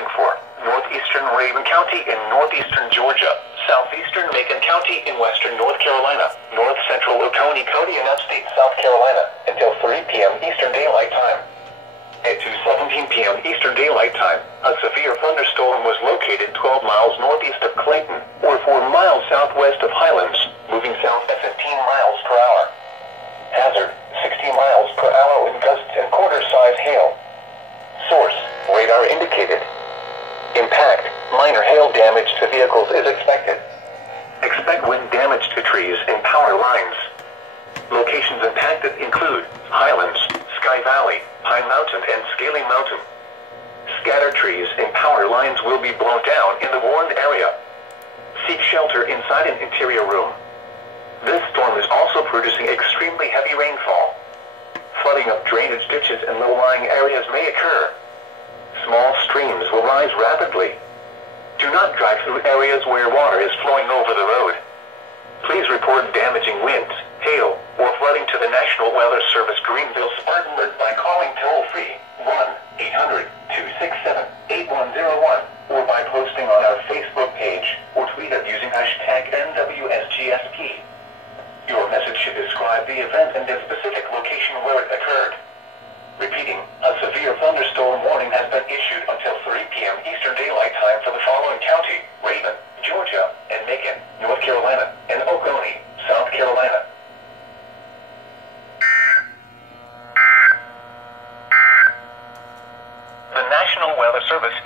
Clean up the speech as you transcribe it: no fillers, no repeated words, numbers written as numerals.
warning for northeastern Raven County in northeastern Georgia, southeastern Macon County in western North Carolina, north central Oconee County in upstate South Carolina until 3 p.m. Eastern Daylight Time. At 2:17 p.m. Eastern Daylight Time, a severe thunderstorm was located 12 miles northeast of Clayton, or 4 miles southwest of Highlands, moving south at 15 miles per hour. Hazard, 60 miles per hour with gusts and quarter-size hail. Source, radar indicated. Impact, minor hail damage to vehicles is expected. Expect wind damage to trees and power lines. Locations impacted include Highlands, Sky Valley, Pine Mountain, and Scaling Mountain. Scattered trees and power lines will be blown down in the warned area. Seek shelter inside an interior room. This storm is also producing extremely heavy rainfall. Flooding of drainage ditches and low-lying areas may occur. Small streams will rise rapidly. Do not drive through areas where water is flowing over the road. Please report damaging winds, hail, or flooding to the National Weather Service Greenville Spartanburg by calling toll-free 1-800-267-8101 or by posting on our Facebook page or tweet us using hashtag NWSGSP. Your message should describe the event and the specific location where it occurred. Repeating, a severe thunderstorm warning has been issued until 3 p.m. Eastern Daylight Time for the following county: Raven, Georgia, and Macon, North Carolina, and Oconee, South Carolina. The National Weather Service